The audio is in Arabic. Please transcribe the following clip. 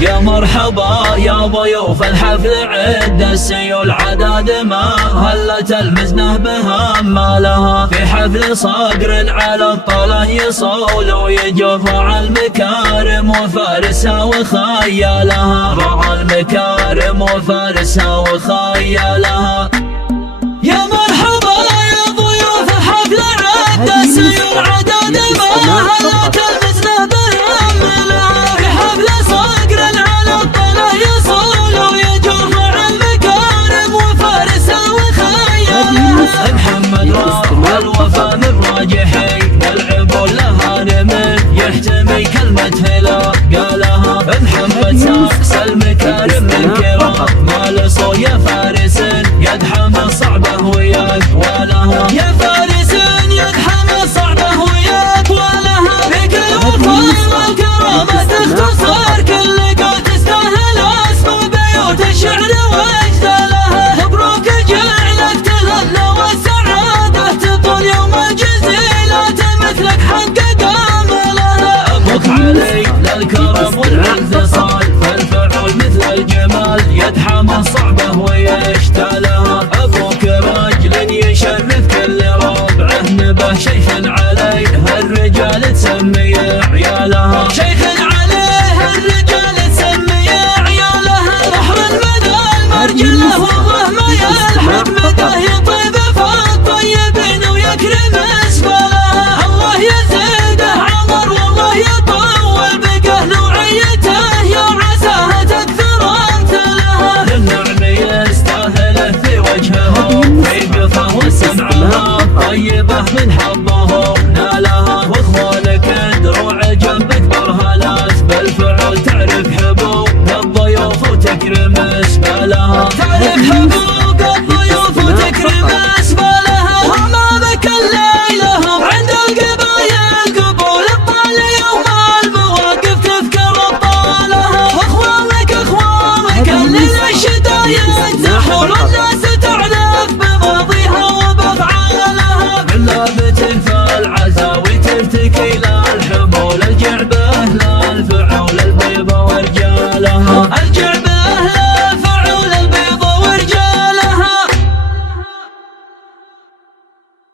يا مرحبا يا ضيوف الحفل عد السيول عداد ما هلت المزنة بها ما لها في حفل صقر على الطله يصول ويجوف على المكارم وفارسها وخيالها مع المكارم وفارسها وخيالها. يا مرحبا يا ضيوف حفل عد السيول عداد ما هلت المزنة بها ما لها